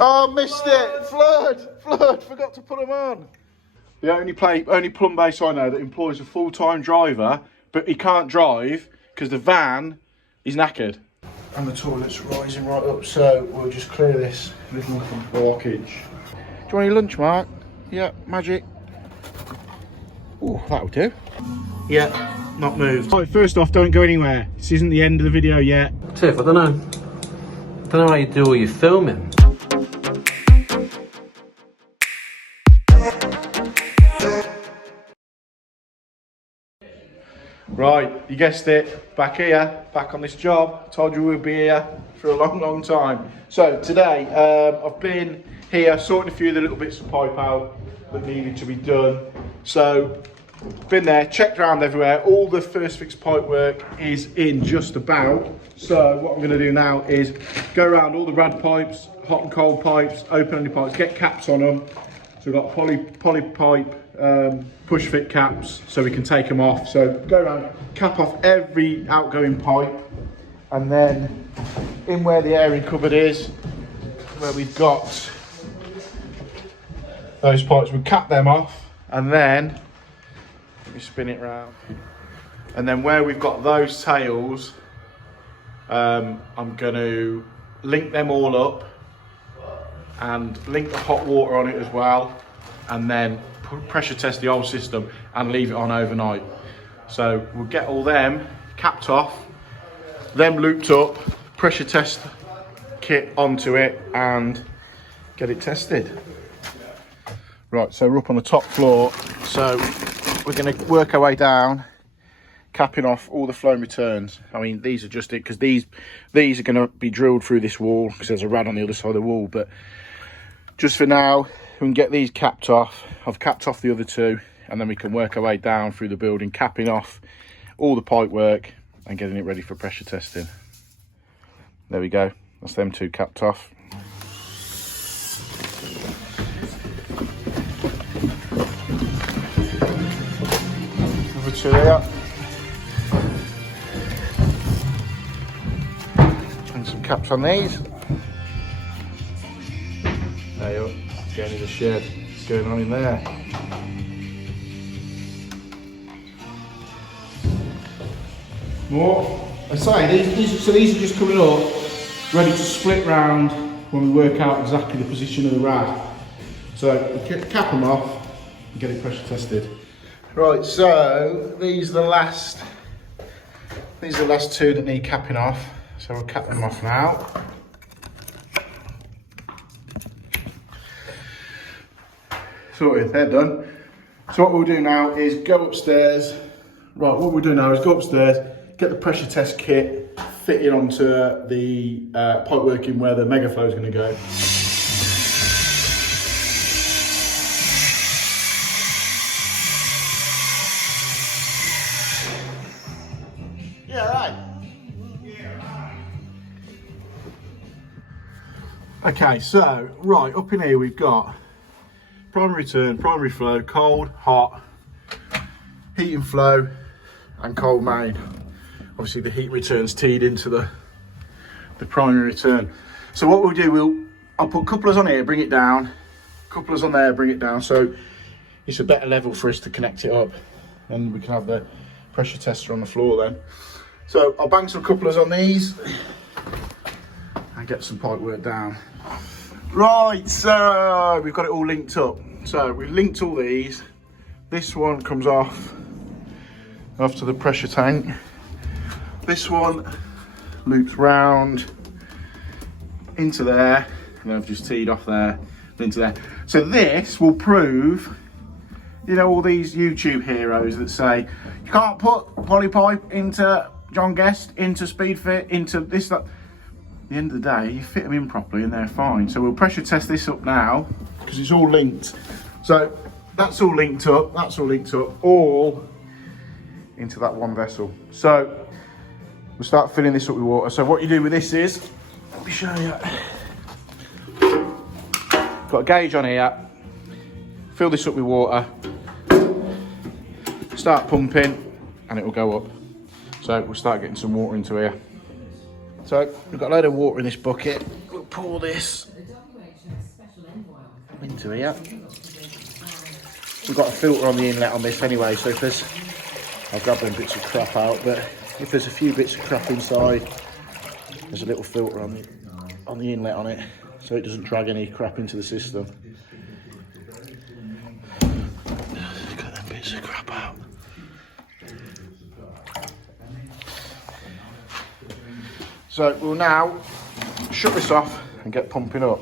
Oh, missed it! Flood! Forgot to put them on. The only plumb base I know that employs a full-time driver, but he can't drive because the van is knackered. And the toilet's rising right up, so we'll just clear this little blockage. Do you want any lunch, Mark? Yeah, magic. Oh, that'll do. Yeah, not moved. Right, first off, don't go anywhere. This isn't the end of the video yet. Tiff, I don't know how you do all your filming. Right, you guessed it, back here, back on this job. Told you we'd be here for a long time. So today, I've been here sorting a few of the little bits of pipe out that needed to be done. So, been there, checked around everywhere. All the first fix pipe work is in just about. So what I'm gonna do now is go around all the rad pipes, hot and cold pipes, open-ended pipes, get caps on them. So we've got poly pipe, push fit caps so we can take them off. So go around, cap off every outgoing pipe, and then in where the airing cupboard is, where we've got those pipes, we'll cap them off, and then let me spin it round. And then where we've got those tails, I'm going to link them all up and link the hot water on it as well, and then pressure test the old system and leave it on overnight. So we'll get all them capped off, them looped up, pressure test kit onto it, and get it tested. Right, so we're up on the top floor, so we're going to work our way down, capping off all the flow returns. I mean, these are just it, because these are going to be drilled through this wall because there's a rad on the other side of the wall, but just for now we can get these capped off. I've capped off the other two, and then we can work our way down through the building, capping off all the pipe work and getting it ready for pressure testing. There we go, that's them two capped off. Over to there. And some caps on these. There you are, going in the shed. What's going on in there? More. I say, these are just coming up, ready to split round when we work out exactly the position of the rad. So we cap them off and get it pressure tested. Right, so these are the last two that need capping off. So we'll cap them off now. Sorted, they're done. So what we'll do now is go upstairs. Right, what we'll do now is go upstairs, get the pressure test kit fitted onto the pipe working where the mega flow is going to go. Yeah, right. Okay, so right up in here we've got primary return, primary flow, cold, hot, heat and flow, and cold main. Obviously the heat return's teed into the primary return. So what we'll do, I'll put couplers on here, bring it down, couplers on there, bring it down, so it's a better level for us to connect it up, and we can have the pressure tester on the floor then. So I'll bang some couplers on these and get some pipe work down. Right, so we've got it all linked up. So we've linked all these. This one comes off to the pressure tank. This one loops round into there, and I've just teed off there, into there. So this will prove, you know, all these YouTube heroes that say, you can't put polypipe into John Guest, into Speedfit, into this, that. At the end of the day, you fit them in properly and they're fine. So we'll pressure test this up now because it's all linked. So that's all linked up, all into that one vessel. So we'll start filling this up with water. So what you do with this is, let me show you. Got a gauge on here, fill this up with water, start pumping, and it will go up. So we'll start getting some water into here. So we've got a load of water in this bucket. We'll pour this into here. We've got a filter on the inlet on this anyway, so if there's, I'll grab them bits of crap out, but if there's a few bits of crap inside, there's a little filter on the inlet on it, so it doesn't drag any crap into the system. Got them bits of crap out. So we'll now shut this off and get pumping up.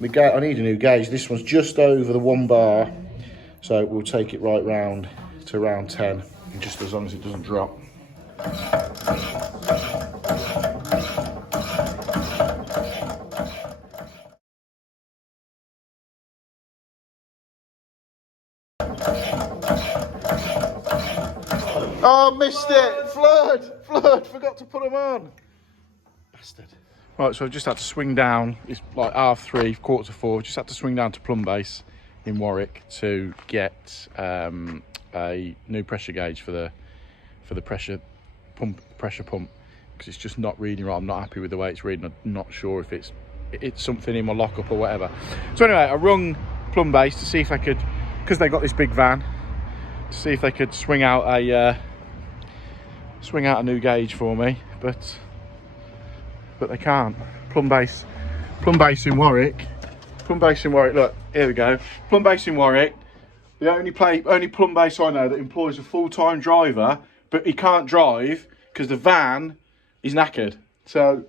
I need a new gauge. This one's just over the 1 bar, so we'll take it right round to around 10, just as long as it doesn't drop. Oh, missed it! Flood! Forgot to put them on. Bastard. Right, so I've just had to swing down. It's like 3:30, 3:45. Just had to swing down to Plumbase in Warwick to get a new pressure gauge for the pressure pump because it's just not reading right. I'm not happy with the way it's reading. I'm not sure if it's something in my lockup or whatever. So anyway, I rung Plumbase to see if I could, because they got this big van, to see if they could swing out a new gauge for me, but they can't. Plumbase in Warwick. Look, here we go. Plumbase in Warwick. The only Plumbase I know that employs a full-time driver, but he can't drive because the van is knackered. So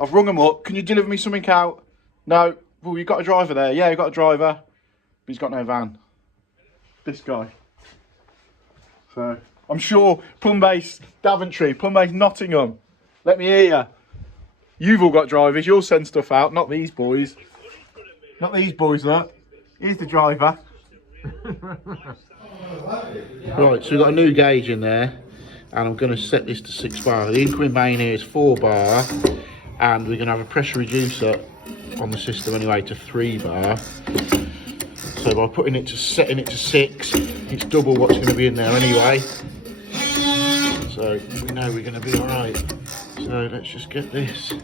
I've rung him up. Can you deliver me something out? No. Well, you've got a driver there. Yeah, you've got a driver, but he's got no van. This guy. So I'm sure Plumbase Daventry, Plumbase Nottingham, let me hear you. You've all got drivers, you'll send stuff out, not these boys. Not these boys, look. Here's the driver. Right, so we've got a new gauge in there, and I'm going to set this to 6 bar. The incoming main here is 4 bar, and we're going to have a pressure reducer on the system anyway to 3 bar. So by setting it to 6, it's double what's going to be in there anyway. So we know we're going to be alright. So let's just get this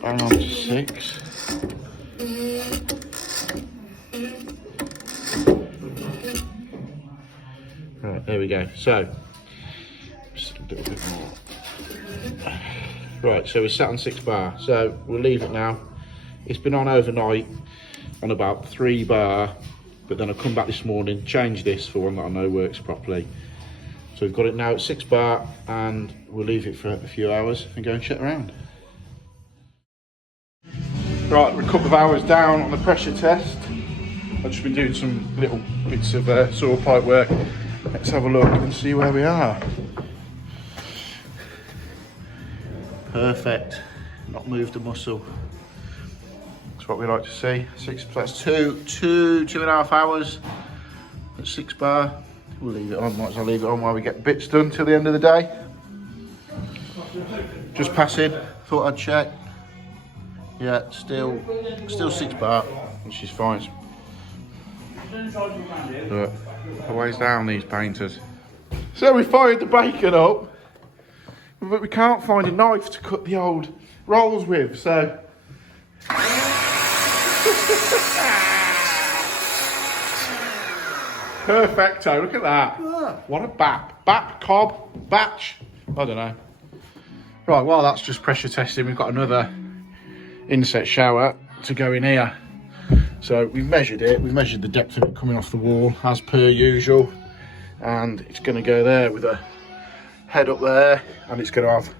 bang on to 6. Right, there we go. So just a little bit more. Right, so we're sat on 6 bar. So we'll leave it now. It's been on overnight on about 3 bar, but then I've come back this morning, changed this for one that I know works properly. So we've got it now at 6 bar, and we'll leave it for a few hours and go and check around. Right, we're a couple of hours down on the pressure test. I've just been doing some little bits of saw pipe work. Let's have a look and see where we are. Perfect, not moved a muscle. That's what we like to see. That's 2.5 hours at 6 bar. We'll leave it on, might as well leave it on while we get bits done till the end of the day. Just passing, thought I'd check. Yeah, still 6 bar, which is fine. Look, a ways down these painters. So we fired the bacon up, but we can't find a knife to cut the old rolls with, so. Perfecto, look at that. What a batch. I don't know. Right, well, that's just pressure testing. We've got another inset shower to go in here. So we've measured it. We've measured the depth of it coming off the wall as per usual. And it's going to go there with a head up there. And it's going to have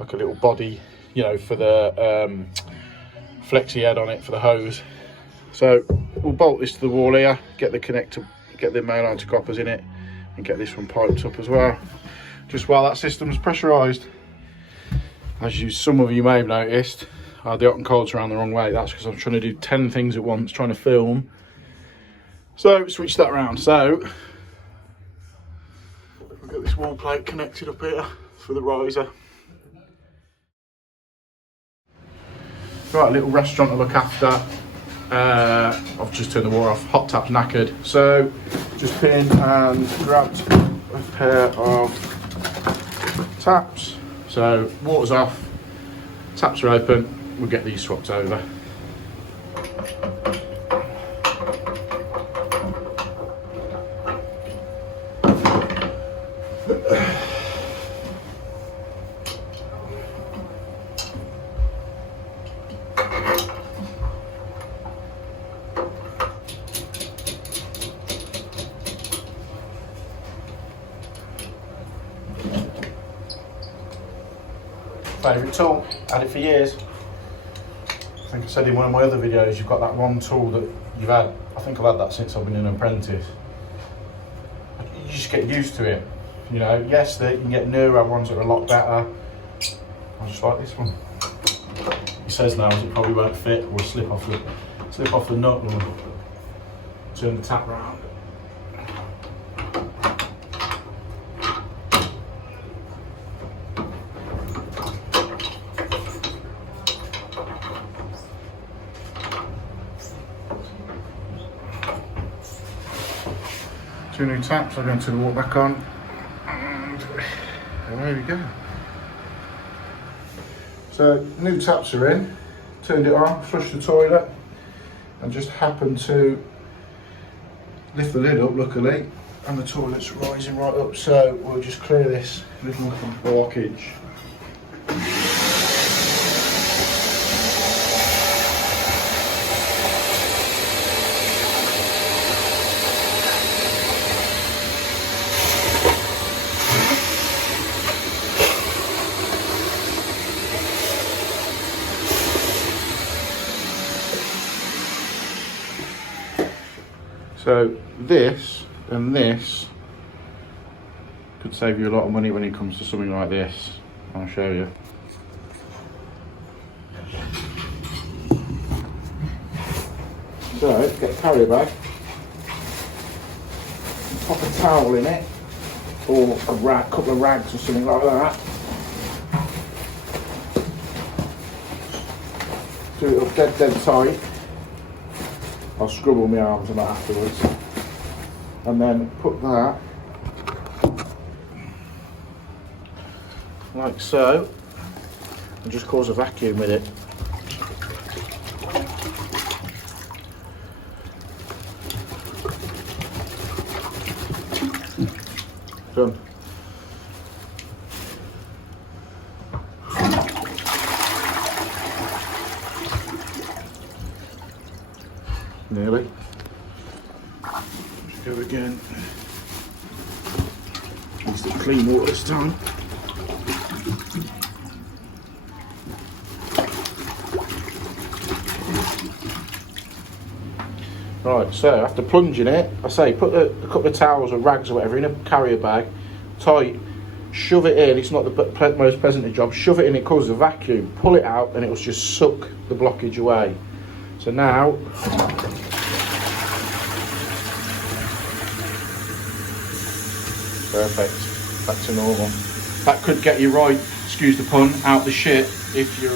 like a little body, you know, for the flexi head on it for the hose. So we'll bolt this to the wall here, get the connector, get the main line to coppers in it, and get this one piped up as well. Just while that system's pressurised. As some of you may have noticed, the hot and cold's around the wrong way. That's because I'm trying to do 10 things at once, trying to film. So switch that around. So we've got this wall plate connected up here for the riser. Right, a little restaurant to look after. I've just turned the water off, hot tap's knackered. So just been and grabbed a pair of taps. So water's off, taps are open, we'll get these swapped over. Favourite tool, had it for years. I think I said in one of my other videos, you've got that one tool that you've had, I think I've had that since I've been an apprentice. You just get used to it. You know, yes, you can get newer ones that are a lot better. I just like this one. He says now it probably won't fit or slip off the nut and turn the tap round. Two new taps, I'm going to turn the water back on, and there we go. So new taps are in, turned it on, flushed the toilet, and just happened to lift the lid up luckily, and the toilet's rising right up, so we'll just clear this little blockage. So this and this could save you a lot of money when it comes to something like this. I'll show you. So get a carrier bag, pop a towel in it, or a rag, couple of rags or something like that. Do it up dead tight. I'll scrub all my arms on that afterwards, and then put that like so, and just cause a vacuum with it. Done. Nearly. Just go again. Use the clean water this time. Right, so after plunging it, I say put a couple of towels or rags or whatever in a carrier bag, tight, shove it in. It's not the most pleasant job. Shove it in, it causes a vacuum. Pull it out, and it will just suck the blockage away. So now. Perfect, back to normal. That could get you right, excuse the pun, out the shit if your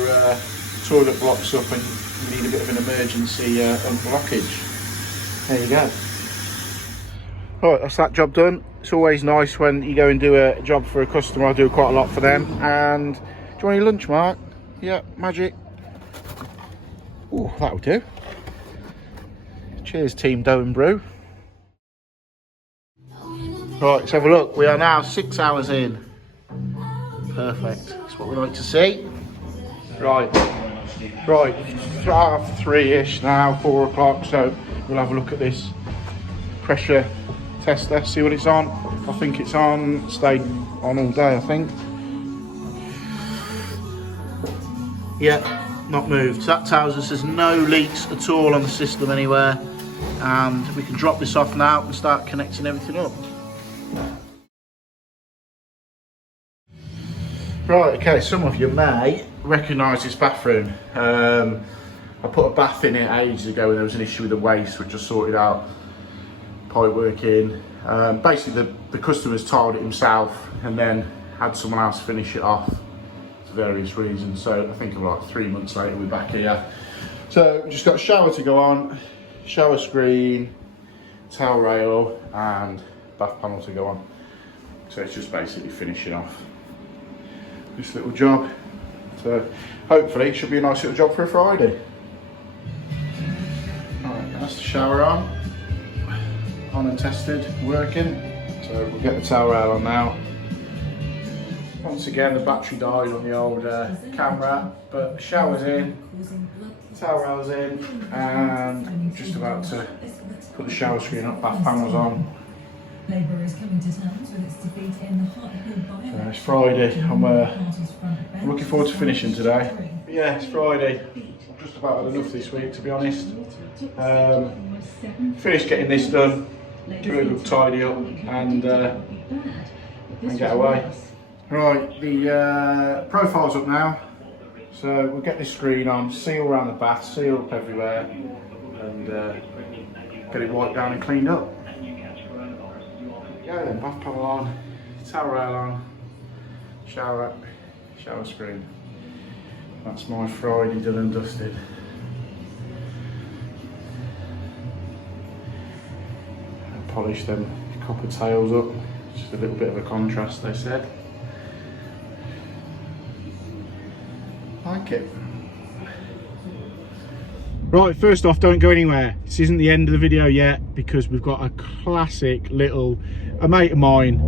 toilet blocks up and you need a bit of an emergency unblockage. There you go. Right, that's that job done. It's always nice when you go and do a job for a customer. I do quite a lot for them. And do you want any lunch, Mark? Yeah, magic. Oh, that'll do. Cheers, Team Dough and Brew. Right, let's have a look. We are now 6 hours in. Perfect. That's what we like to see. Right, 3:30ish now, 4 o'clock. So we'll have a look at this pressure tester, see what it's on. I think it's on, stayed on all day, I think. Yeah, not moved. So that tells us there's no leaks at all on the system anywhere. And we can drop this off now and start connecting everything up. Right, okay, some of you may recognise this bathroom. I put a bath in it ages ago when there was an issue with the waste, which I sorted out, pipework in. Basically the customer's tiled it himself and then had someone else finish it off for various reasons. So I think like 3 months later we're back here. So we've just got a shower to go on, shower screen, towel rail and bath panel to go on. So it's just basically finishing off this little job. So hopefully it should be a nice little job for a Friday. Alright, that's the shower on and tested, working. So we'll get the towel rail on now. Once again the battery died on the old camera, but the shower's in, towel rail's in, and just about to put the shower screen up, bath panels on. It's Friday, I'm looking forward to finishing today. But yeah, it's Friday, I've just about had enough this week to be honest. Finished getting this done, give it a good tidy up and get away. Right, the profile's up now, so we'll get this screen on, seal around the bath, seal up everywhere and get it wiped down and cleaned up. Yeah, then bath panel on, towel rail on, shower screen. That's my Friday done and dusted. I polished them copper tails up, just a little bit of a contrast they said. Like it. Right, first off, don't go anywhere. This isn't the end of the video yet because we've got a classic little, a mate of mine,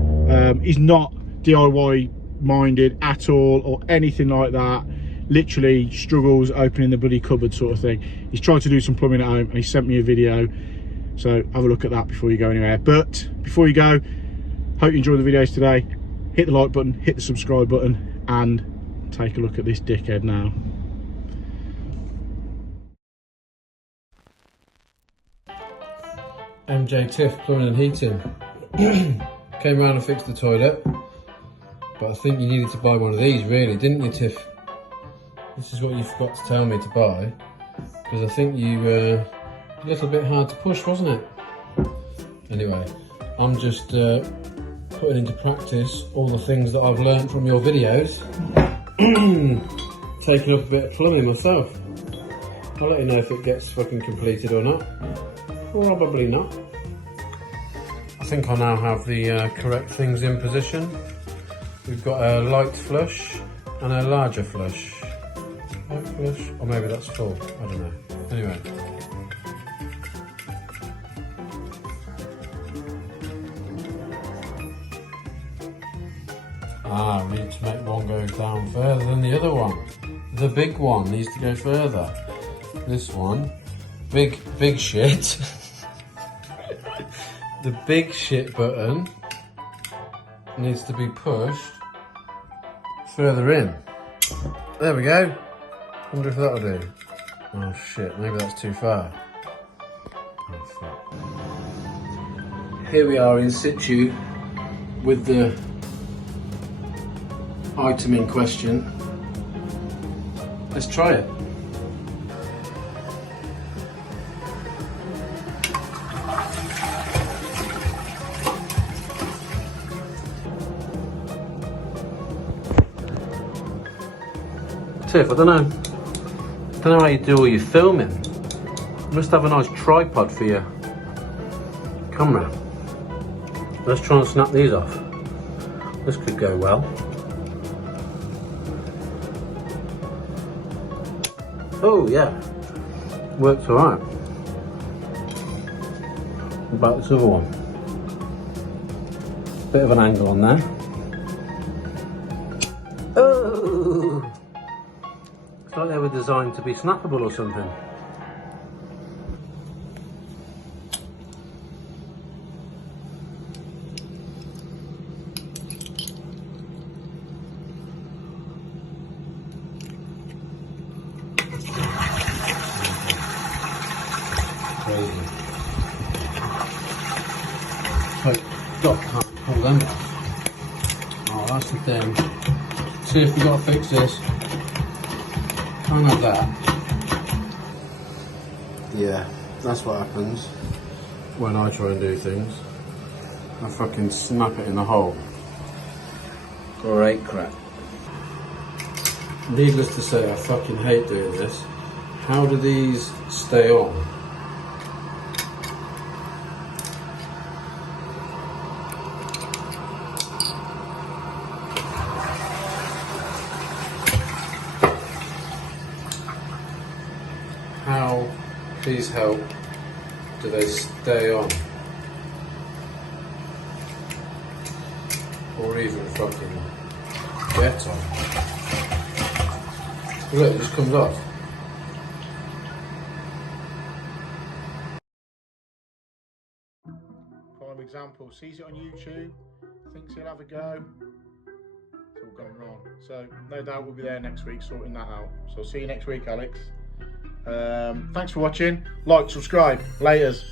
he's not DIY minded at all or anything like that, literally struggles opening the bloody cupboard sort of thing. He's tried to do some plumbing at home and he sent me a video, so have a look at that before you go anywhere. But before you go, hope you enjoy the videos today. Hit the like button, hit the subscribe button and take a look at this dickhead now. MJ Tiff Plumbing and Heating. Came around and fixed the toilet, but I think you needed to buy one of these really, didn't you Tiff? This is what you forgot to tell me to buy, because I think you a little bit hard to push, wasn't it? Anyway, I'm just putting into practice all the things that I've learned from your videos. Taking up a bit of plumbing myself. I'll let you know if it gets fucking completed or not. Probably not. I think I now have the correct things in position. We've got a light flush and a larger flush. Light flush, or maybe that's full, I don't know. Anyway. We need to make one go down further than the other one. The big one needs to go further. This one, big shit. The big shit button needs to be pushed further in. There we go. Wonder if that'll do. Oh shit, maybe that's too far. Oh fuck. Here we are in situ with the item in question. Let's try it. Tiff, I don't know how you do all your filming. You must have a nice tripod for your camera. Let's try and snap these off. This could go well. Oh yeah, works alright. What about this other one? Bit of an angle on there. Oh! It's like they were designed to be snappable or something. Crazy. Like, God, can't pull them off. Oh, that's the thing. See if we got to fix this. Can't have that. Yeah, that's what happens when I try and do things. I fucking snap it in the hole. Great crap. Needless to say, I fucking hate doing this. How do these stay on? these help, do they stay on? Or even fucking get on? Look, it just comes off. Prime example, sees it on YouTube, thinks he'll have a go. It's all gone wrong. So no doubt we'll be there next week sorting that out. So see you next week, Alex. Thanks for watching. Like, subscribe. Laters.